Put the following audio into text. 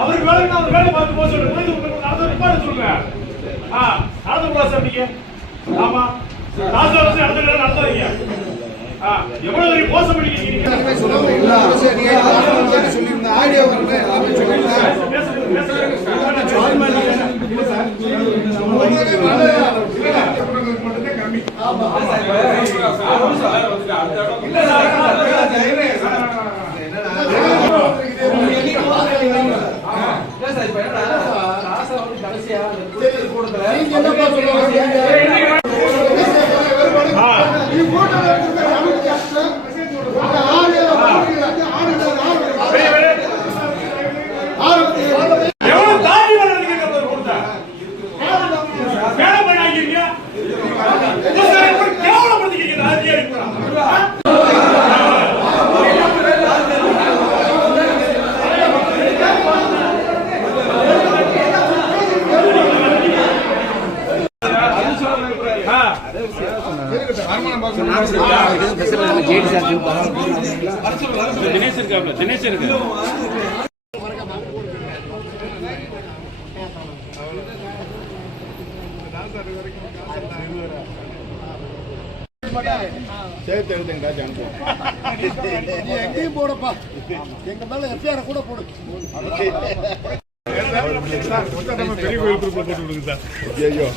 அவருக்கு வேலை பார்த்து போக சொல்லுங்க. ஆமா நடத்துறீங்க. எவ்வளவு பெரிய மோசம் பண்ணிக்கிறீங்க. தினேஷ் இருக்கு. சேர்த்து எழுதுங்கடா ஜான்சோ. நீ எங்கேயும் போடப்பா, எங்க மேல எஃப்ஐஆர் கூட போடு. பெரிய கோயில் போட்டு விடுங்க சார். ஐயோ